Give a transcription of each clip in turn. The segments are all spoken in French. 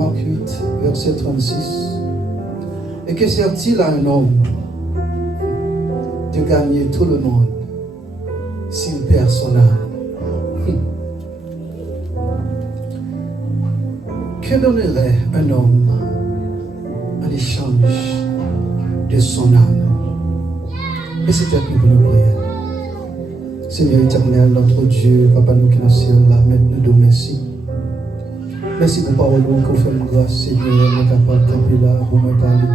Marc 8, verset 36. Et que sert-il à un homme de gagner tout le monde s'il perd son âme? Que donnerait un homme en échange de son âme? Et c'est peut-être nous nous prions. Seigneur éternel, notre Dieu, Papa nous qui nous ciel, là, maintenant nous merci. Merci pour parole que vous faites grâce, Seigneur, nous capables de camper là, pour me parler.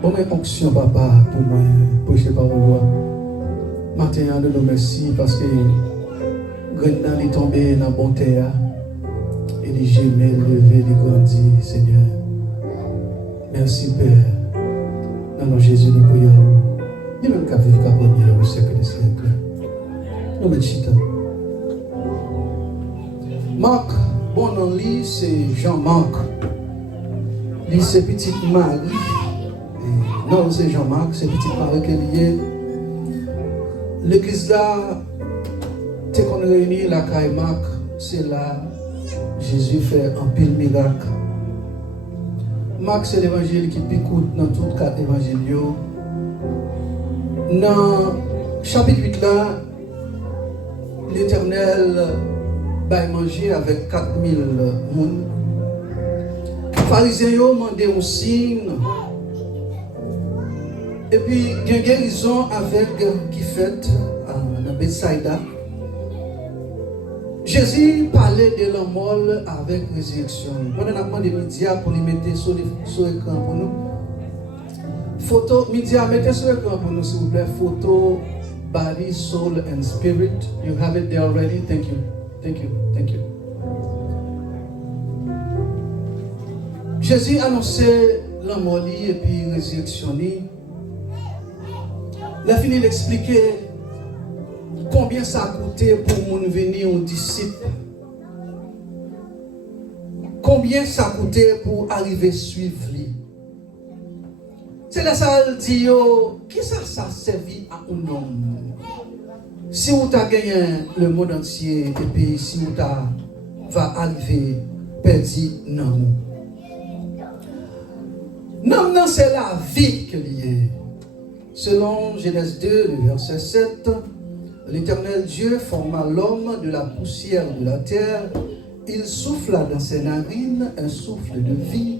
Pour mes fonctions, Papa, pour moi, prêcher parole. Maintenant, nous nous merci parce que Grendan est tombé dans la bonne terre. Et les gemelles levées, les grandis, Seigneur. Merci, Père. Dans le nom de Jésus, nous prions. Nous même qu'à vivre qu'à bonheur au siècle des siècles. Nous mettons chita. Marc, bon nom, lui, c'est Jean-Marc. Lui, c'est petite Marie. Et non, c'est Jean-Marc, c'est petite Marie qui est liée. L'église là, dès qu'on réunit la caille Marc, c'est là. Jésus fait un pile miracle. Marc, c'est l'évangile qui picoute dans toutes quatre évangiles. Dans le chapitre 8 là, l'Éternel va manger avec 4000 personnes. Les pharisiens ont demandé un signe. Et puis, il y a une guérison avec qui fait dans Bethsaïda. Jésus parlait de la mort avec résurrection. On a demandé médias pour les mettre sur l'écran pour nous. Photo, médias, mettez sur l'écran pour nous, s'il vous plaît. Photo, body, soul and spirit. You have it there already. Thank you. Thank you. Thank you. Jésus annonçait la mort et puis résurrection. Il a fini d'expliquer combien ça a coûté pour mon venir aux disciples. Combien ça a coûté pour arriver à suivre lui. C'est là ça il dit qui ça a servi à un homme. Si vous avez gagné le monde entier et puis si vous va arriver perdu non. Non, c'est la vie que liée. Selon Genèse 2, le verset 7, l'Éternel Dieu forma l'homme de la poussière de la terre. Il souffla dans ses narines un souffle de vie,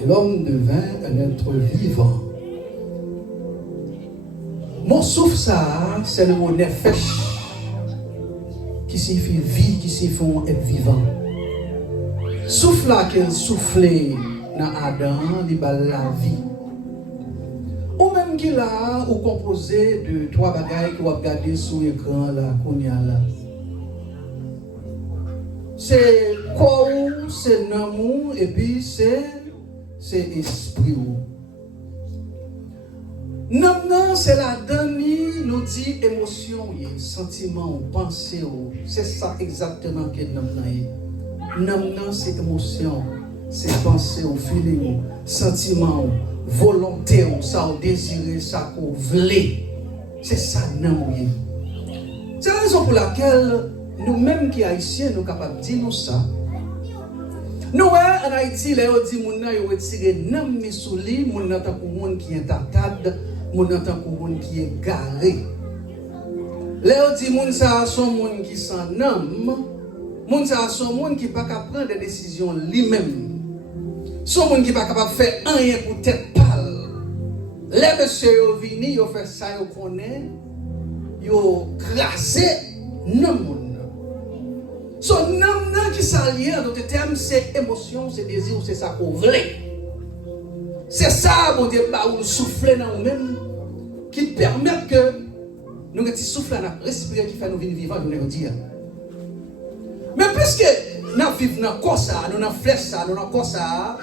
et l'homme devint un être vivant. Mon souffle, ça, c'est le mot nefesh, qui signifie vie, qui signifie être vivant. Souffle là qu'elle soufflait dans Adam, il bat la vie. Ou même qu'il a ou composé de trois bagailles qu'on va regarder sur l'écran là, qu'on y a là. C'est corps, c'est l'amour et puis c'est esprit. Non, c'est la dernière, nous dit émotion, sentiment, pensée. C'est ça exactement que non, c'est émotion, c'est pensée, feeling, sentiment, volonté, ça désirer, ça qu'on veut. C'est ça non. C'est la raison pour laquelle nous-mêmes qui haïtiens, nous sommes capables de dire nous ça. Nous, en Haïti, les gens disent que nous avons retiré non misouli, nous avons qui est tatade, nous avons qui est garé. Les gens disent que nous avons qui sont non, nous avons qui ne peuvent pas prendre des décisions lui-même. Son monde qui pas capable de faire rien pour tête pâle. Les messieurs viennent, ils font ça, ils connaissent, ils crasé non monde. Son nom qui s'allie dans d'autres termes, c'est émotion, c'est désir, c'est ça qu'on veut. C'est ça, mon Dieu, où souffler dans nous-mêmes, qui permet que nous avons souffle à respirer, qui fait nous vivre vivants, nous dire. Mais puisque nous vivons dans quoi ça, nous avons fait ça, nous avons quoi ça,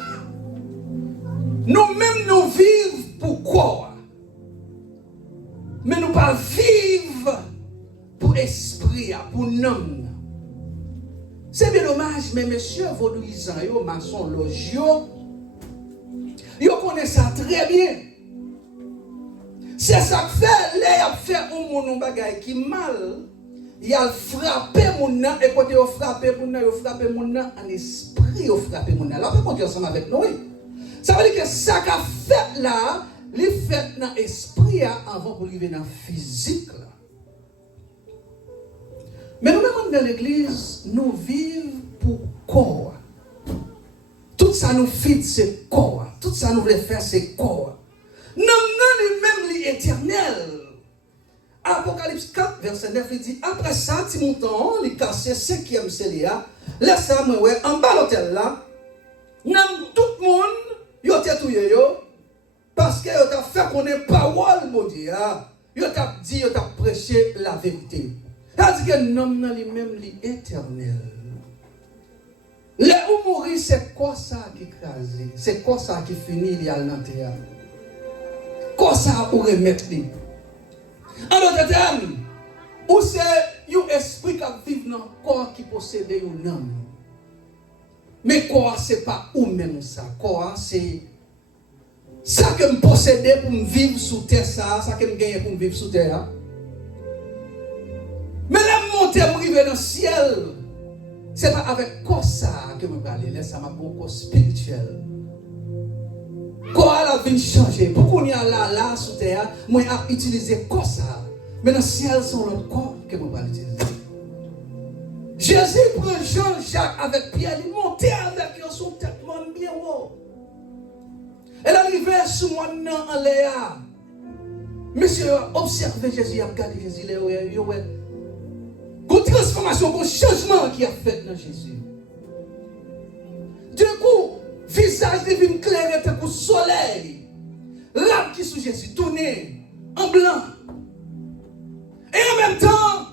nous-mêmes nous vivons pour quoi? Mais nous pas vivre pour esprit, pour nous. C'est bien dommage, mais messieurs vaudouisants, maçons, logiaux, ils connaissent ça très bien. C'est ça que fait, les a fait un monde bagaille qui mal, il a frappé mon nan et quand il a frappé mon nan en esprit, il a frappé mon nan. Là, on peut continuer ensemble avec nous. Ça veut dire que ça qu'a fait là, il fait dans l'esprit avant pour arriver dans le physique là. Mais nous-mêmes dans l'église, nous vivons pour corps. Tout ça nous fit, c'est corps. Tout ça nous voulait faire, c'est corps. Nous même l'éternel. Apocalypse 4, verset 9, il dit, après ça, Timothée, il casse 5e célia. Laisse ça, moi, en bas l'hôtel là. Tout le monde, il a tout yo. Parce que il a fait qu'on ait parole, mon Dieu. Il a dit, il a prêché la vérité. C'est-à-dire que l'homme lui-même l'éternel. Le ou mourir, c'est quoi ça qui crase? C'est quoi ça qui finit, il y a dans terre? Quoi ça pour remettre lui? En d'autres termes, ou c'est un esprit qui vit dans le corps qui possède un homme. Mais corps, ce n'est pas ou même ça. Corps, c'est ça que je possède pour me vivre sous terre, ça que je gagne pour me vivre sous terre. Mais la montée pour arriver dans le ciel, ce n'est pas avec quoi ça que je vais aller. Là, ça m'a beaucoup spirituel. Quoi la vie changer. Pourquoi on y a là, sous terre, moi j'ai utilisé quoi ça. Mais dans le ciel, c'est l'autre corps que je vais utiliser. Jésus prend Jean-Jacques avec Pierre, il montait avec eux son tête bien haut. Elle arrivait sous moi en l'air. Monsieur, observez Jésus, regardez Jésus, il y a une transformation, un changement qui a fait dans Jésus. Du coup, visage devient clair et un soleil. L'âme qui sous Jésus tournait en blanc. Et en même temps,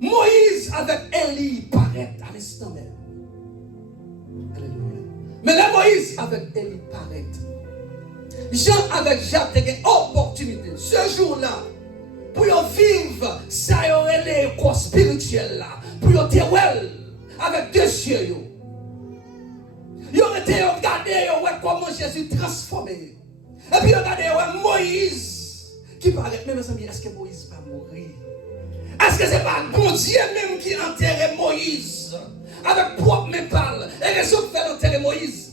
Moïse avec Élie paraît à l'instant même. Alléluia. Mais là, Moïse avec Élie paraît. Jean avec Jacques a une opportunité ce jour-là pour vivre ça y aurait les corps spirituels là pour te avec deux yeux. Ils ont été regardés comment Jésus transformé. Et puis regardez Moïse qui paraît. Mais mes amis, est-ce que Moïse va mourir? Est-ce que ce n'est pas bon Dieu même qui enterrait Moïse avec propre mes parles? Et raison de faire enterrer Moïse?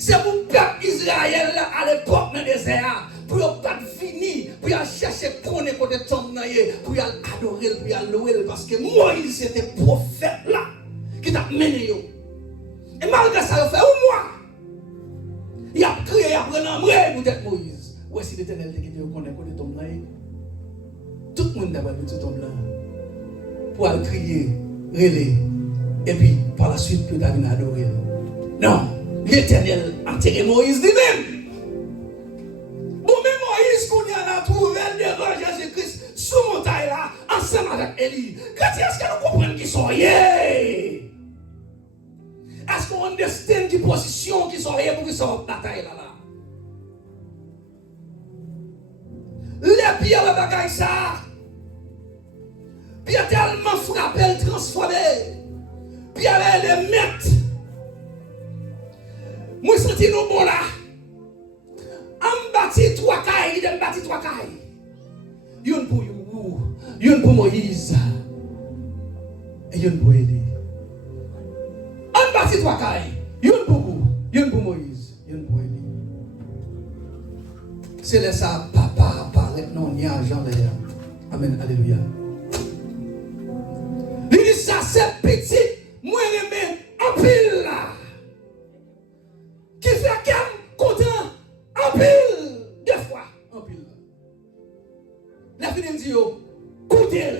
C'est pour le peuple Israël à l'époque dans le désert, pour ne pas finir, pour chercher prôner côté tombe, pour adorer, pour louer, parce que Moïse était prophète là, qui t'a mené. Et malgré ça, il a fait un mois. Il a crié, il a pris un pour être Moïse. Où est-ce que l'Éternel qui dit qu'on est côté tombe là? Tout le monde d'abord mis tout tombe là. Pour aller crier, relayer, et puis par la suite, pour aller adorer. Non. L'Éternel a enterré Moïse lui-même. Bon, mais Moïse, qu'on y a trouvé devant Jésus-Christ sous montagne là, ensemble avec Élie. Est-ce que nous comprenons qui sont est-ce qu'on understand qui position qui sont pour qu'ils soient en bataille là? Les pierres de bagaille ça. Pierre tellement frappé, transformé. Pierre les mettre. Moi, je sens nous bon là. On bâtit trois cailles, on bâtit trois cailles. Yon pour vous, yon pour Moïse, et yon pour Élie. On bâtit trois cailles, yon pour vous, yon pour Moïse, yon pour Élie. C'est là ça, papa apparaît, non, il y a un genre d'ailleurs. Amen, alléluia. Il dit ça, c'est petit, moi, je en pile là. Qui fait qu'elle content en pile, deux fois en pile. La fin dit coutez.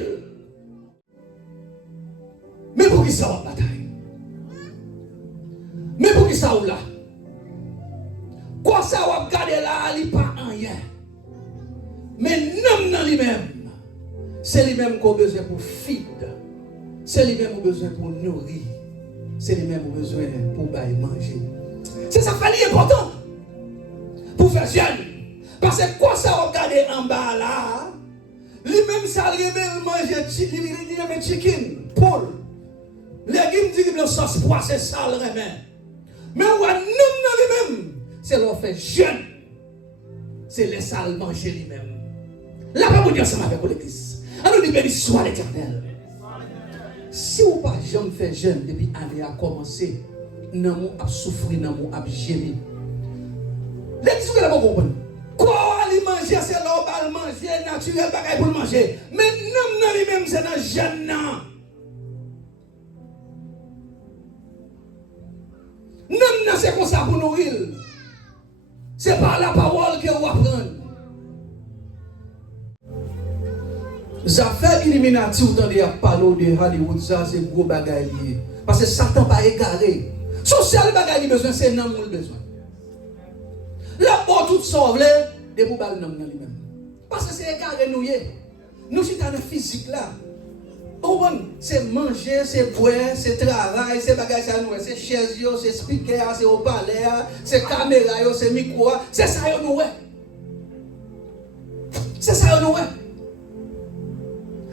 Mais pour qui ça en bataille? Mais pour qui ça ou là? Quoi ça va regarder là, il pas rien. Mais non lui-même, c'est lui-même qu'on a besoin pour feed. C'est lui-même qu'on a besoin pour nourrir. C'est lui-même qu'on a besoin pour manger. C'est ça qui est important pour faire jeune. Parce que quoi ça regarder en bas là, lui-même ça remet manger chicken, poule. Légumes dit que le sauce pois c'est ça le remet. Mais on a lui-même, c'est leur fait jeune. C'est les sales manger lui-même. Là, pas vous dire ensemble avec l'église. On nous dit béni soit l'Éternel. Si vous pas jamais fait jeûne depuis l'année a commencé, nous avons souffert, nous avons gémi. Les gens qui ne comprennent pas. Quoi aller manger, c'est là où manger, naturel, bagaille pour manger. Mais nous, lui-même, c'est dans le jeûne. Nous, c'est comme ça pour nourrir. C'est par la parole que vous apprenez. Affaires Illuminati, vous entendez parler de Hollywood, ça c'est gros bagaille. Parce que Satan pas égaré. Son seul bagaille besoin, c'est non le besoin. Là, pour tout sauver, des boubales non lui-même. Parce que c'est égaré nous. Nous sommes dans le physique là. C'est manger, c'est boire, c'est travail, c'est bagaille ça nous. C'est chaise, c'est speaker, c'est haut-parleur, c'est caméra, c'est micro. C'est ça nous. C'est ça nous.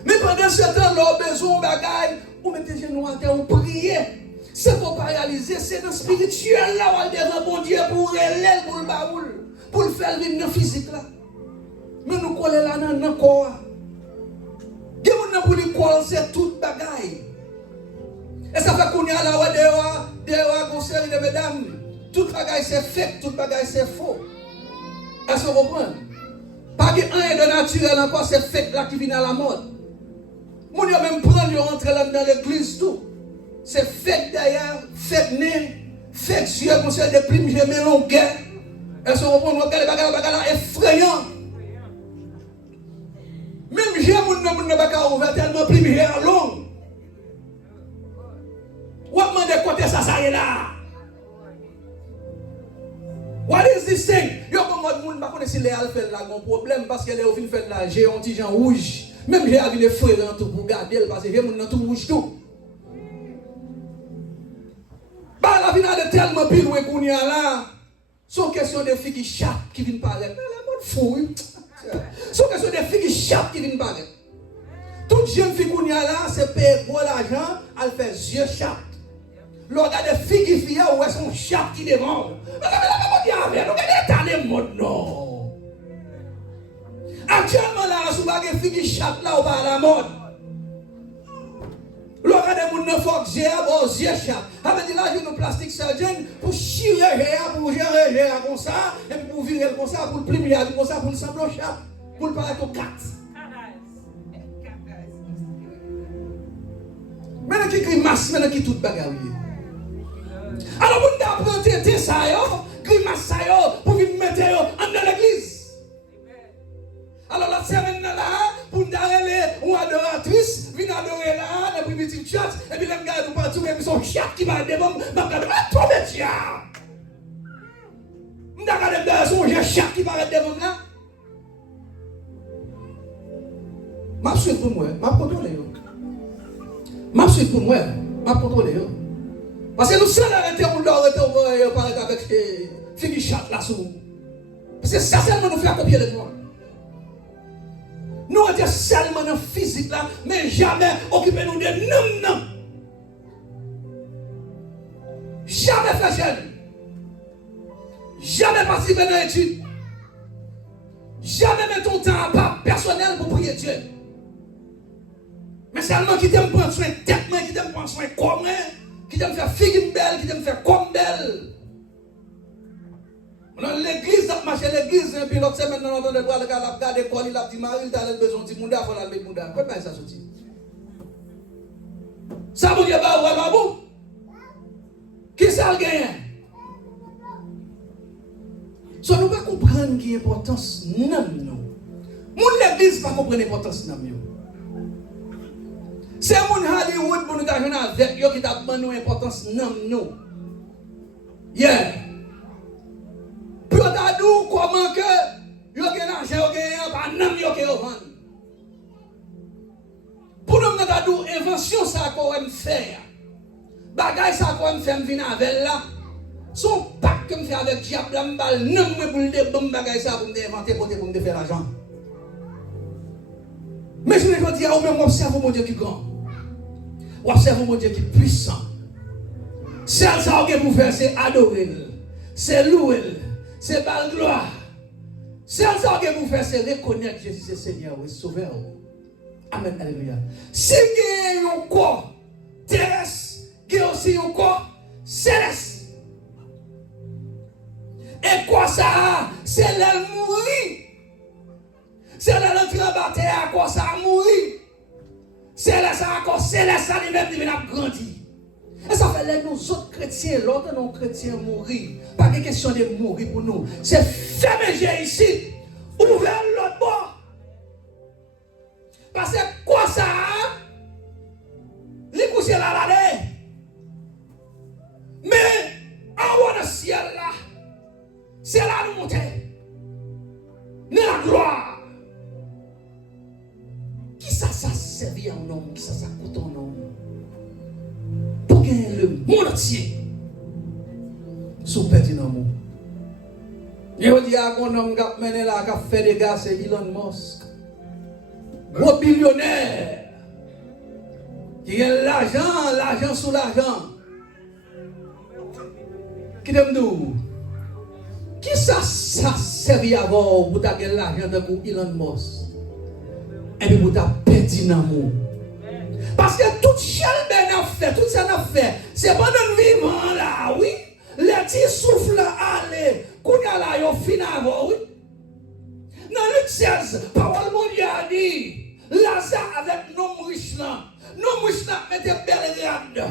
Mais pendant ce temps, l'on a besoin de bagaille, ou mettez genoux à terre, ou prier. C'est pour pas réaliser, c'est dans le spirituel là, où on devant bon Dieu pour l'élever, pour le baoul, pour le faire vivre dans le physique là. Mais nous collons là dans le corps. Qui nous pour lui coller, c'est toute bagaille. Et ça fait qu'on y a là, dehors, conseil de mesdames, toute bagaille c'est fake, toute bagaille c'est faux. Est-ce que vous comprenez? Pas qu'il y ait un de naturel encore, c'est fake là qui vient à la mode. Mon Dieu même prendre et rentrer là dans l'église tout. C'est fait derrière, fait nez, fait yeux, comme ça des primes gemelles longues. Est-ce qu'on reprend les bagages effrayants? Même j'ai mon bagages ouvert tellement primes gemelles longues. Ou à demander côté ça est là. What is this thing? Yo comme monde pas connaître si les alphes là un problème parce que les ofines fait là, j'ai un petit gens rouge. Même j'ai vu les frères dans tout pour garder parce que j'ai mon dans tout rouge tout. Bah la vie de tellement pile où qu'on y a là. Son question de filles qui chappent qui viennent parler. Mais la mode fou. Son question de filles qui chappent qui viennent parler. Toute jeune fille qu'on y a là, c'est payer gros l'argent, elle fait yeux chappes. Le gars de filles qui fient où elles sont chappes qui devant. Mais nous regardons les modes non. Actuellement là, si vous avez des filles qui chappent là, on va à la mode. Le gars de mon enfant qui j'ai aux yeux chappes. Avec de l'argent de plastique surgeon pour chirer, pour gérer comme ça, et pour virer comme ça, pour le plier comme ça, pour le sembler chappe, pour le paraître au 4. Maintenant qui grimace, maintenant qui tout bagarre. Alors vous apprenez ça, grimace ça, pour vous mettre en l'église. Alors la semaine là, pour nous aller ou adoratrice, venir adorer là, dans le primitive church, et puis les gars nous partout, et puis son chat qui va devant, m'a regardé, ah toi le chat! M'a regardé son chat qui va devant là. M'a suite pour moi, m'a contrôlé. M'a suite pour moi, m'a contrôlé. Parce que nous sommes arrêtés pour nous parler avec les filles qui chatent là sous. Parce que ça seulement nous fait copier les toi. Nous étions seulement dans le physique là, mais jamais occupé nous de non. Jamais fait jeune. Jamais participé dans l'étude. Jamais mettre ton temps à part personnel pour prier Dieu. Mais seulement qui t'aime prendre soin de tête, qui t'aime prendre soin de corps, qui t'aime faire figure belle, qui t'aime faire comme belle. Dans l'église, on marche l'église, et puis l'autre semaine, on entend des bras, le gars a regardé quoi, il a dit, Marie, il a besoin de Mounda, il faut aller Mounda. Comment ça sorti? Ça vous dit, bah, bon? Qui ça le gagne? So, nous ne pouvons pas comprendre l'importance de nous. L'église ne peut pas comprendre l'importance de nous. C'est mon Hollywood pour nous donner avec eux qui t'a donné l'importance de nous. Yeah. Puis on t'a dit comment que vous avez l'argent, vous avez pas n'am yo que vendre. Pour nous t'a dit invention ça qu'on aime faire. Bagay ça qu'on aime faire venir avec là. Son pack que me fait avec diable m'bal n'am me pour le bon bagay ça pour m'inventer pour me faire l'argent. Mais je ne veux dire, même observe mon Dieu qui est grand. Observe mon Dieu qui est puissant. Celle ça que vous faire, c'est adorer, c'est louer, c'est bal gloire. Celle ça que vous faire, c'est reconnaître Jésus est Seigneur et Sauveur. Amen, alléluia. Si il y a un corps terrestre, il y a aussi un corps céleste. Et quoi ça? C'est là mourir. C'est là l'entrée en bataille, à quoi ça a mourir. C'est là ça a quoi céleste, ça lui-même il vient grandir. Et ça fait là nous autres chrétiens, l'autre non chrétiens mourir. Pas de question de mourir pour nous. C'est fermer ici, ouvert l'autre bord. Parce que quoi ça a? Les coups là là. Mais en haut dans le ciel là, c'est là nous monter. Mais la gloire. Qui ça servi en homme? Qui ça coûte en homme? Pour gagner le monde entier. Sous petit nom. Et on dit à un homme qui a mené là, qui a fait des gars, c'est Elon Musk. Gros billionnaire. Qui a l'argent sous l'argent. Qui t'aime nous? Qui ça servi avant pour gagner l'argent de Elon Musk? Et puis pour ta perdu dans l'amour. Parce que toute chelle ben a fait, tout ça a fait, c'est pendant le vivant là, oui. Les petits souffles allez, qu'on a là, ils finissent avant, oui. Dans Luc 16, parole mondiale dit, Lazare avec nos riches là, mettez belle rade.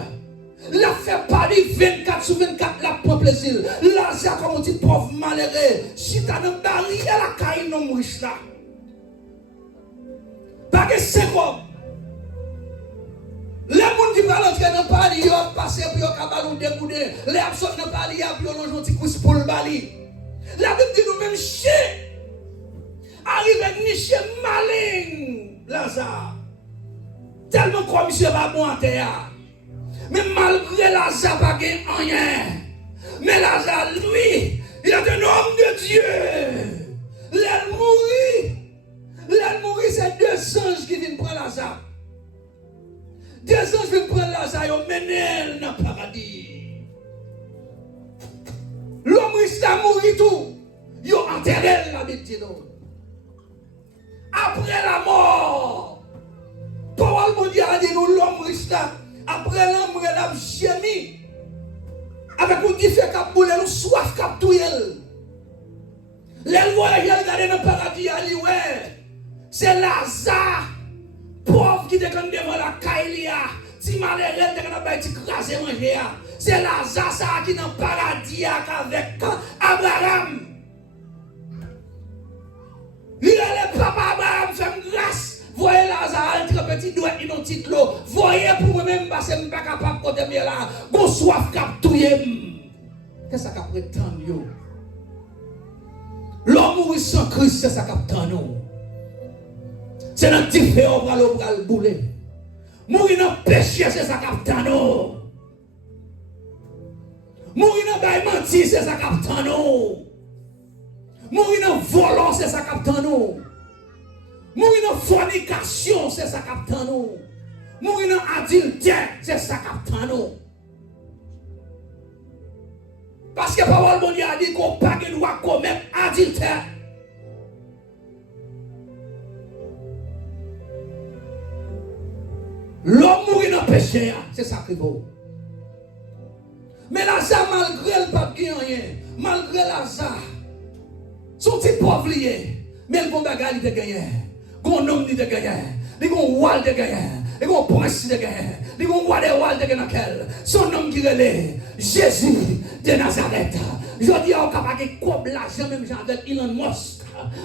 La fait Paris 24 sur 24, la prend plaisir. Lazare, comme on dit, pauvre malheureux, si t'as un barrière la caille nos riches là. Pas que c'est quoi. Les gens qui vont entrer dans le Paris, ils vont passer pour les dégoûter. Les absorber dans le Paris, ils vont jouer un coup pour le Bali. La Bible dit nous-mêmes chier. Arrive niché malin, Lazare. Tellement comme monsieur va bon à terre. Mais malgré Lazare, pas de rien. Mais Lazare, lui, il est un homme de Dieu. L'aile mourir, c'est deux anges qui viennent prendre Lazare. Deux anges viennent prendre Lazare, ils mènent dans le paradis. L'homme risque à mourir tout. Ils ont enterré la Bible. Après la mort, parole mondiale a dit nous l'homme risque là. Après la mort, il a gémi. Avec un diffé cap boule, nous soif cap touye. Les voyages regardent dans le paradis, ils disent ouais. C'est Lazare, pauvre qui était devant la Kailia, si malheureux qui était crasé manger. C'est Lazare ça qui est dans le paradis avec Abraham. Il a le papa Abraham fait grâce. Voyez Lazare, entre petit doigt, il a un petit lot. Voyez pour moi-même, parce que je ne suis pas capable de côté là. Bon soif captouille. Qu'est-ce que ça prétend yo? L'homme mourir sans Christ, c'est ça qui prétend nous. C'est notre différent pour le bouler. Mourir dans le péché, c'est ça qui prétend nous. Mourir dans le mentir, c'est ça qui prétend nous. Mourir dans le volant, c'est ça qui prétend nous. Mourir dans la fornication, c'est ça qui prétend nous. Mourir dans l'adultère, c'est ça qui prétend nous. Parce que la parole mondiale a dit qu'on n'a pas de droit de commettre adultère. L'homme mourit dans le péché, c'est ça qui vaut. Mais Lazare, malgré le papier, malgré Lazare, son petit pauvre lié, mais le bon bagage il a gagné. Gon homme il a gagné. Il a un wall de gagné. Il a un prince de gagné. Il a un roi de wall de gagné. Son nom qui relève Jésus de Nazareth. Je dis à capable de comme l'argent même avec Elon Musk.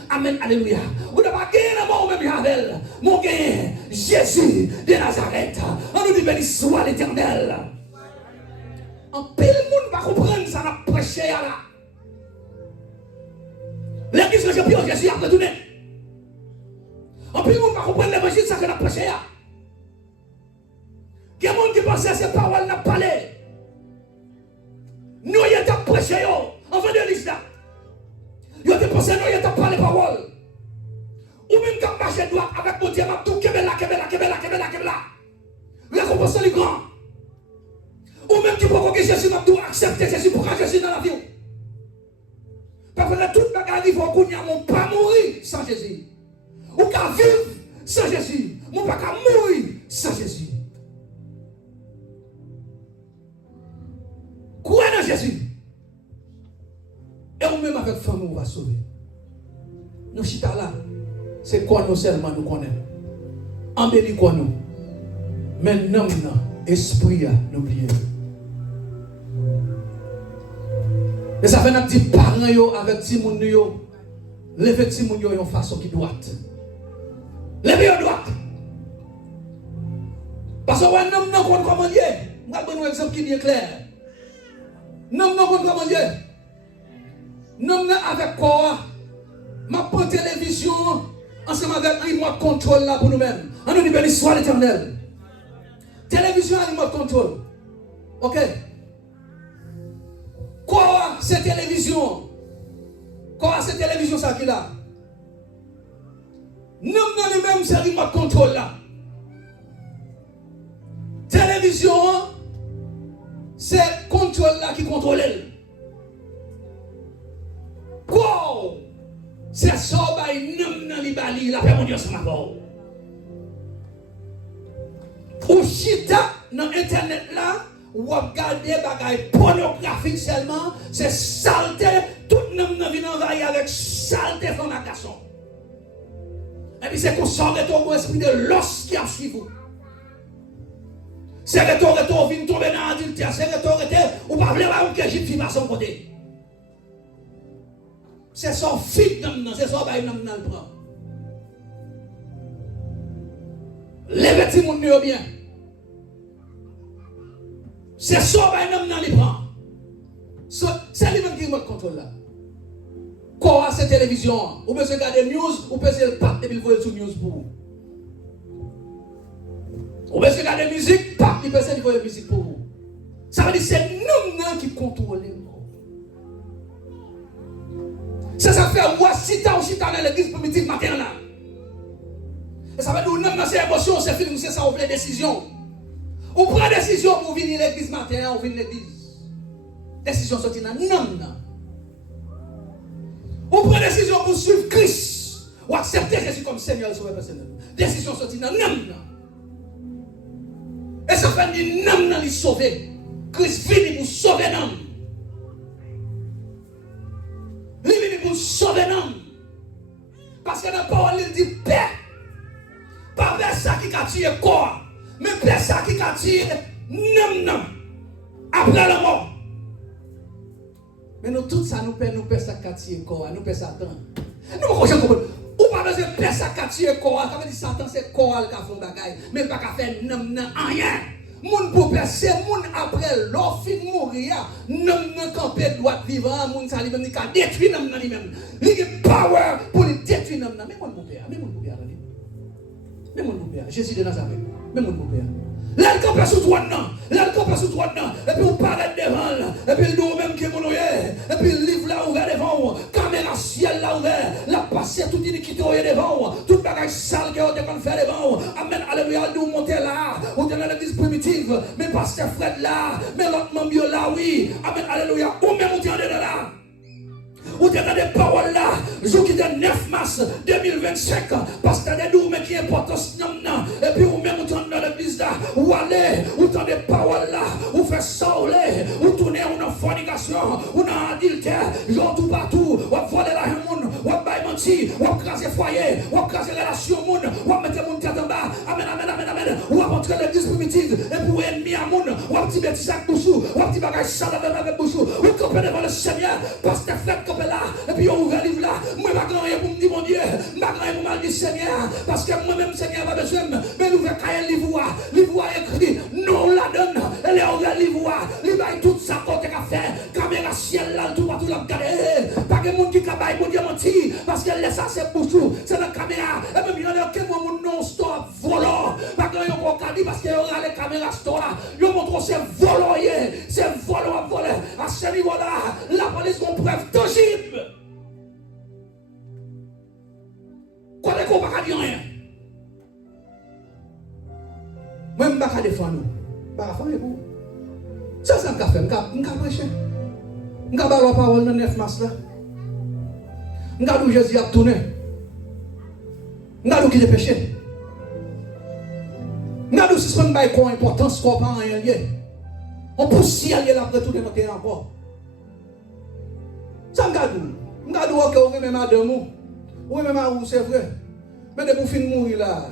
Amen, alléluia. Vous n'avez pas gagné dans mon même Javel. Mon gain, Jésus de Nazareth. On nous dit béni soit l'Éternel. En pile monde va comprendre ça n'a prêché là. L'église que je prie Jésus a retourné. En pile monde va comprendre l'évangile ça que n'a prêché là. Il y a des gens qui pensent que ces paroles n'a pas parlé. Nous y avons prêché en fait de l'église là. Vous avez pensé que nous y avons parlé paroles. Ou même quand marcher droit avec mon Dieu, m'a tout kebela. Récompense les grands. Ou même qui peut que Jésus m'a tout accepter Jésus pour Jésus dans la vie. Parce que toute bagarre il faut qu'on n'y a pas mourir sans Jésus. Ou qu'à vivre sans Jésus. Mon pas qu'à mourir sans Jésus. Croyez dans Jésus. Et on même avec famille, on va sauver. Nous chita là, c'est quoi nous seulement nous connaissons. Embellis quoi nous. Mais non, esprit à n'oubliez. Et ça fait notre dit parents yo avec Timoun yo. Levez Timoun yo en façon qui droite. Levez yo droite. Parce que ouais non qu'on comment dire. On va donner un exemple qui est clair. Non qu'on comment dire. Non avec quoi? Ma prend télévision ensemble avec un remote control là pour nous-mêmes. On nous dit béni soit l'Éternel. Télévision à remote control. OK. Quoi c'est télévision? Quoi c'est télévision ça qui là? Nous nous-mêmes c'est remote control là. Télévision c'est contrôle là qui contrôle. Wow! C'est ça, nan li bali, la paix mon Dieu, ça m'a pas. Ou chita dans internet là, ou regarder bagay pornographique seulement, c'est saleté, tout nan vient envahir avec saleté femme à garçon. Et puis c'est qu'on sort de ton esprit de l'os qui a suivi vous. C'est que ton retour vient tomber dans l'adultère, c'est que ton retour, ou pas vouloir que j'y fille à son côté. C'est son fit dans c'est son bail dans le prend. Levez ti moun yo bien. C'est son bail dans le prend. C'est lui même qui remote contrôle là. Quoi c'est télévision, ou peut regarder news, ou peut le pape et puis voir sur news pour vous. Ou peut regarder musique, pape il peut voir la musique pour vous. Ça veut dire c'est nous qui contrôlons. C'est ça fait moi si t'as aussi dans l'église primitive matin là. Et ça veut dire nous c'est émotion, c'est film, c'est ça on fait décision. On prend décision pour venir à l'église matin, on vient à l'église. Décision sortie dans non. On prend décision pour suivre Christ ou accepter Jésus comme Seigneur et Sauveur personnel. Décision sortie dans non. Et ça fait dire non il sauver. Christ vient pour sauver non. Il vient pour sauver l'homme. Parce que dans la parole, il dit paix. Pas paix ça qui a tué corps. Mais paix ça qui a tué non. Après la mort. Mais nous, tout ça, nous paix ça qui a tué corps. Nous paix Satan. Nous ne comprenons pas. Ou pas besoin de paix ça qui a tué corps. Ça veut dire Satan, c'est corps qui a fait un bagage. Mais pas qu'à faire non, rien. Moun pour passer moun après l'offre mourir non camper droit vivant moun ça lui même ka détruire nan lui même il a power pour le détruire nan mais moun pour père mais moun pour père Jésus de Nazareth mais moun pour père là il camper sur droit non et puis on parle devant et puis nous même qui mon et puis le livre là ouvert devant caméra ciel là ouvert la passer toute iniquité devant toute bagage sale que on devant faire devant amen alléluia nous monter là on est dans l'église primitive mais pasteur Fred là mais l'autre membre là oui amen alléluia ou même on est là ou t'es dans des paroles là, jour qui est 9 mars 2025, parce que t'as des mais qui est important, et puis ou même ou t'en dans l'église là, ou aller, ou t'en des paroles là, ou faire sauler, ou tourner ou dans fornication, ou dans adultère, genre tout partout, ou voler la monde, ou bailler menti, ou craser foyer, ou craser relation monde, ou mettre mon tête en bas, amen, ou rentrer l'église primitive, et pour ennemi à monde, ou petit petit sac bouchou, ou petit bagage sale avec bouchou, ou camper devant le Seigneur, parce que fait camper là, et puis on ouvre le livre là, moi pas grand rien pour me dire mon Dieu, pas grand rien pour me dire Seigneur, parce que moi-même Seigneur va besoin, mais nous faisons un livre écrit, non la donne, elle est ouvert le livre, il va tout ça côté qu'a fait, caméra ciel là, tout partout là, regardez, pas que monde qui cabaye, mon Dieu menti, parce qu'elle laisse ça c'est bouchou, c'est la caméra, et même il y en a qui mon non-stop volant, pas que yon pas dit parce qu'il y a les caméras stop, yon montre c'est volant, à voler, à ce niveau là, la police ont preuve tangible. Quoi de quoi pas dire rien. Moi je ne vais pas défendre nous. Pas défendre vous. Ça c'est un café, je vais prêcher. Je vais parler la parole dans 9 mars là. Je vais dire Jésus a tourné. Je vais dire qu'il est péché. Nous avons aussi une importance qu'on pas rien lié. On pousse si aller là après tout de notre encore. Ça me garde. Je garde que vous même madame ou même à vous c'est vrai. Mais de vous finir mourir là.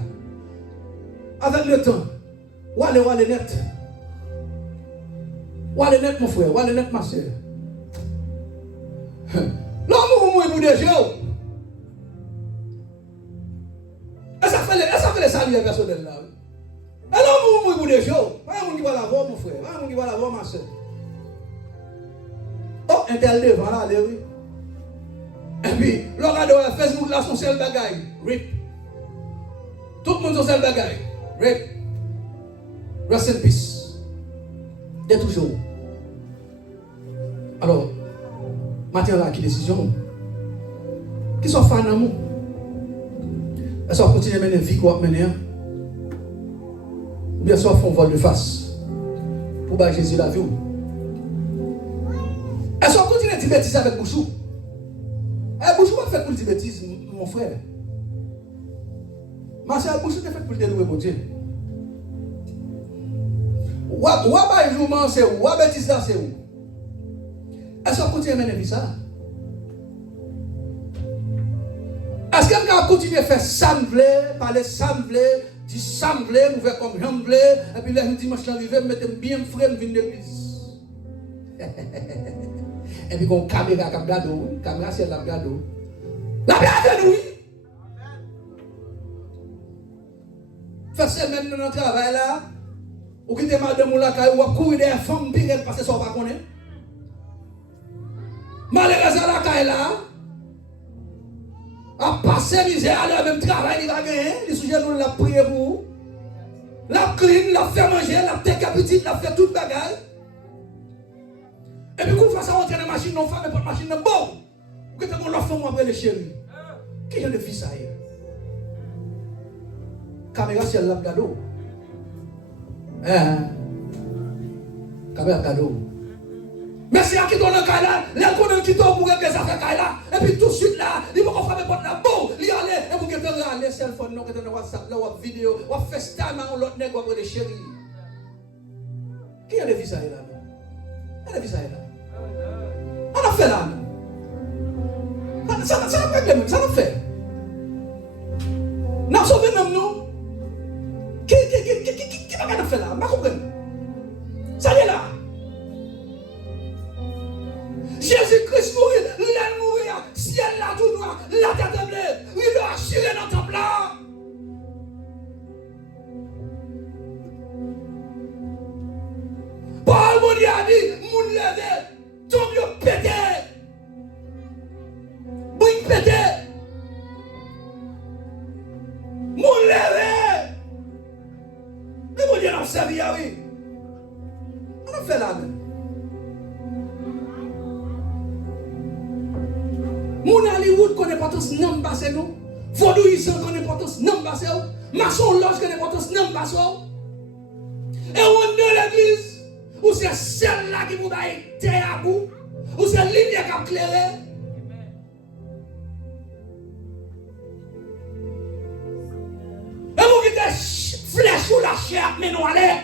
Avec le temps. Ou aller net. Ou aller net mon frère, ou aller net ma soeur. L'homme vous mourir pour des jours. Et ça fait les saluts personnels là. Alors vous mourir pour des jours. Pas un qui va la voir mon frère, pas un qui va la voir ma soeur. Oh, un tel devant là, oui. Et puis, le regard de Facebook là, son seul bagaille. RIP. Tout le monde son seul bagaille. RIP. Rest in peace. Dès toujours. Alors, maintenant là, qui décision? Qui sont fans d'amour? Est-ce qu'on continue à mener une vie qu'on va mener? Ou bien soit font vol de face pour que Jésus la vie? Est-ce qu'on continue à dire bêtises avec Bouchou? Bouchou va faire pour dire bêtises, mon frère. Ma soeur, Bouchou est fait pour te louer, mon Dieu. Ou à jour, c'est où? Ou à bêtises là, c'est où? Est-ce qu'on continue à mener ça? Est-ce qu'on continue à faire sembler, parler sembler, dire sembler, nous faire comme sembler, et puis là, le dimanche, l'arrivée, je mettre bien frais, je viens de l'église. Et puis, qu'on caméra, caméra, c'est la gado. La gado, oui. Fait semaine dans notre travail là, ou qui te madame ou la caille, ou à courir des femmes, puis elle passe ça, on va connaître. Malheureusement, la caille là, à passer misère, à le même travail, il va gagner. Les sujets, nous l'a prié pour vous. La clean, la fait manger, la décapitite, la fait toute bagaille. Et puis, quand vous faites ça, on tient la machine, non, femme, mais pas de machine, non, bon. Vous êtes dans l'enfant, moi, après les chéris. Qui est le fils ça? Caméra, c'est le cadeau. Caméra, cadeau. Mais c'est à qui donne un caille là, les connaît qui tombe pour des affaires caille là, et puis tout de suite là, il va faire des portes là, bon, il y aller, et vous êtes là, les cellphones, non, vous êtes dans WhatsApp, là, ou vidéo, ou FaceTime, ou l'autre nègre, ou les chéris. Qui a des visages là? Il y a des visages là. On a fait là, non? Ça n'a pas fait, ça n'a fait. Nous sommes venus, nous. Qui va faire là? Je ne comprends pas. Ça y est là. Jésus-Christ mourit, l'aile mourir, ciel là tout noir, la tête bleue, il a assuré dans ton plan. Paul Mouni a dit, moun levé, tombe yo pété, bouille pété, moun levé. Mais mon Dieu n'a pas servi à oui. On a fait la même. Mon Hollywood connaît l'importance non passé nous. Vaudouisant connaît l'importance non passé nous. Maçon loge connaît l'importance non passé nous. Et on est dans l'église, où c'est celle-là qui vous baille terre à bout, où c'est lumière qui a éclairé. Et vous qui êtes flèche ou la chair, mais nous allez.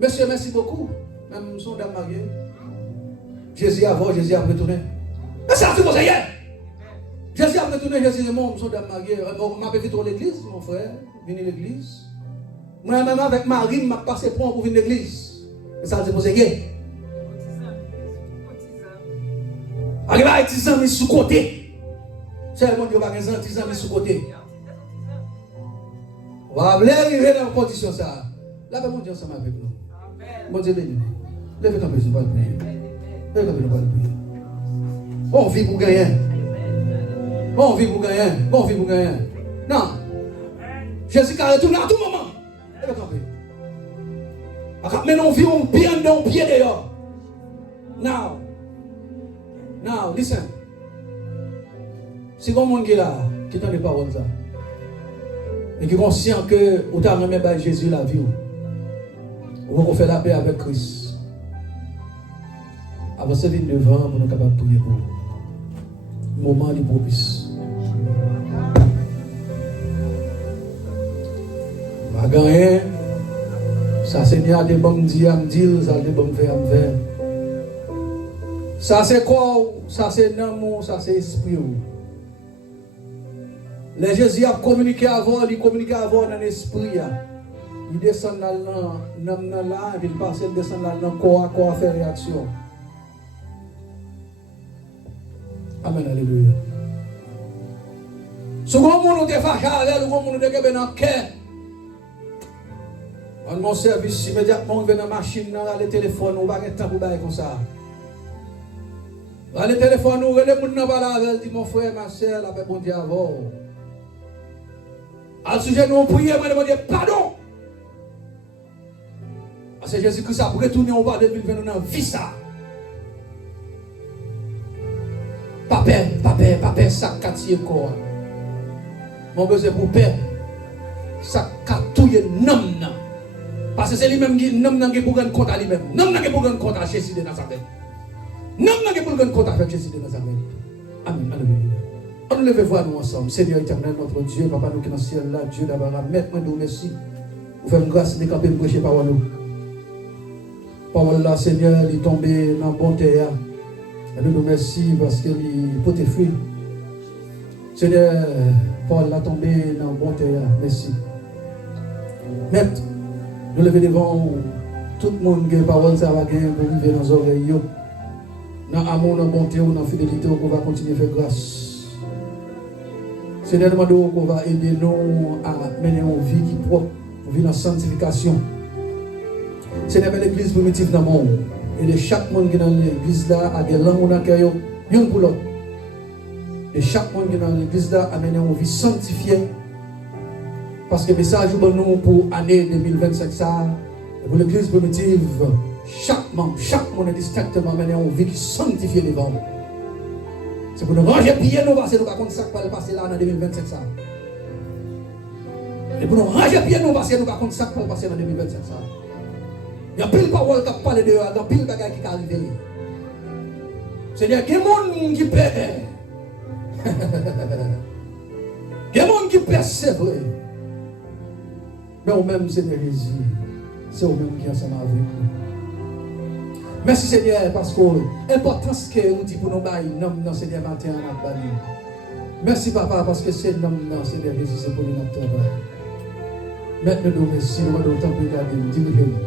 Monsieur, merci beaucoup. Même son dame mariée. Jésus avant, Jésus a retourné. Mais c'est ce que vous avez. Jésus a retourné, Jésus est mort, son dame mariée. Je m'appelle vite l'église, mon frère. Venez à l'église. Moi-même avec Marie, je m'a passé pour venir à l'église. Et ça, c'est pour ça. Arrive à 10 ans, mais sous côté. C'est le monde qui va 15 ans, 10 ans, mais sous côté. On va arriver dans la condition ça. Là, mon Dieu ensemble avec nous. Mon Dieu béni. Levez ton besoin, pas le prier. Levez ton besoin, pas le prier. On vit pour gagner. On vit pour gagner. On vit pour gagner. Non. Jésus qui retourne à tout moment. Levez ton besoin. Mais on vit on bien dans pied d'ailleurs. Now, listen. Si comme monde qui est là, qui t'en est pas ça. Et qui est conscient que vous avez même Jésus la vie. Vous faire la paix avec Christ. Avancez vite devant pour nous capables de prier pour vous. Moment de propice. Pas gagner. Ça Seigneur des bons dire, me dire, ça des bons faire, me faire. Ça c'est quoi? Ça c'est l'amour, ça c'est esprit. Les Jésus a communiqué avant, il communique avant dans l'esprit. Il descend dans là, et puis il passe, il descend dans le corps, faire réaction. Amen, alléluia. Si vous avez fâché avec vous, vous avez dans le cœur. Dans mon service, immédiatement, on vient dans la machine, dans le téléphone, on va temps pour bailler comme ça. Dans le téléphone, on va les gens parler, dit mon frère, ma soeur, la paix bon Dieu avant. À ce sujet, nous on prie, on demande pardon. Parce que Jésus-Christ a retourné au bas de 2020, nous avons vu ça. Papa, ça catille quoi. Mon besoin pour père, ça catouille nom. Parce que c'est lui-même qui nom qui pour rendre compte à lui-même. Nom qui pour rendre compte à Jésus de Nazareth. Nom qui pour rendre compte avec Jésus de Nazareth. Amen. Alléluia. On nous lève voir nous ensemble. Seigneur éternel, notre Dieu, Papa nous qui est dans le ciel là, Dieu d'Abraham, Maître, nous merci. Vous faites grâce de camper pour prêcher parole nous. Parole là, Seigneur, il est tombé dans la bonté. Et nous merci parce qu'il est porté fruit. Seigneur, Paul l'a tombé dans la bonté. Merci. Maître, nous levons devant tout le monde qui a parole, ça va gagner pour vivre dans nos oreilles. Dans l'amour, dans la bonté, dans la fidélité, on va continuer à faire grâce. Seigneur, nous qu'on va aider nous à mener une vie qui est propre, une vie dans la sanctification. Seigneur, l'église primitive dans le monde. Et de chaque monde qui est dans l'église là, a des langues dans le cœur, l'un pour l'autre. Et chaque monde qui est dans l'église là, a mené une vie sanctifiée. Parce que le message pour nous pour l'année 2025, ça, et pour l'église primitive, chaque monde est distinctement mené une vie qui sanctifie les vents. C'est pour nous ranger pieds, nous passer, nous pas contre ça qui va passer là en 2025 ça. Et pour nous ranger pieds, nous passer, nous pas contre ça qui va passer en 2025 ça. Il y a pile parole qui parle de dehors, il y a pile bagaille qui arrive. Seigneur, il y a des gens qui paient. Il y a des gens qui persévèrent. Mais au-même, Seigneur Jésus, c'est au-même qui est ensemble avec nous. Merci Seigneur, parce que l'importance que vous dites pour nous, non, Seigneur, matin, à la merci Papa, parce que c'est non, Seigneur Jésus, c'est pour notre travail. Maintenant, nous merci, nous allons autant regarder, dirigez-nous.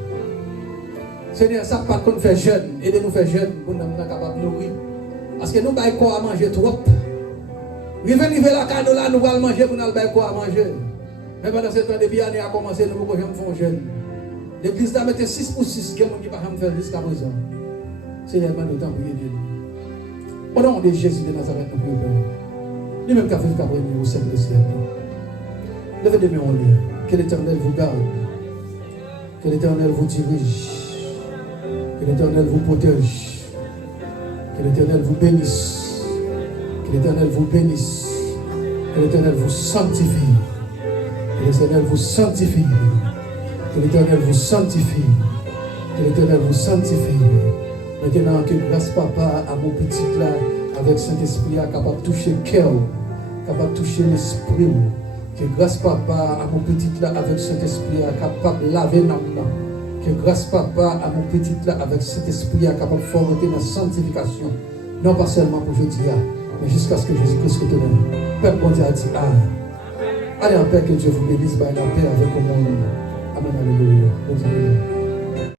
Seigneur, ça pas qu'on fait jeune, aidez-nous faire jeune pour nous capables de nourrir. Parce que nous avons quoi à manger trop. Rive la cadeau là, nous allons manger pour nous avoir quoi à manger. Mais pendant ce temps, depuis l'année a commencé, nous ne pouvons pas jeune. L'église a mis 6 pour 6, qui ne peut pas faire jusqu'à présent. Seigneur, nous t'en prions de nous. Au nom de Jésus de Nazareth, nous prions Père. Lui-même qui a fait le cabrini au sein de ciel. Levez des mains en l'air. Que l'Éternel vous garde. Que l'Éternel vous dirige. Que l'Éternel vous protège. Que l'Éternel vous bénisse. Que l'Éternel vous bénisse. Que l'Éternel vous sanctifie. Que l'Éternel vous sanctifie. Que l'Éternel vous sanctifie. Que l'Éternel vous sanctifie. Maintenant que grâce Papa à mon petit là, avec Saint-Esprit, capable de toucher le cœur, capable de toucher l'esprit. Que grâce Papa à mon petit là, avec Saint-Esprit, capable de laver l'âme. Que grâce Papa à mon petit là, avec Saint-Esprit, capable de former dans la sanctification. Non pas seulement pour jeudi, mais jusqu'à ce que Jésus-Christ retourne. Père bon Dieu a dit, allez en paix, que Dieu vous bénisse, la paix avec le monde.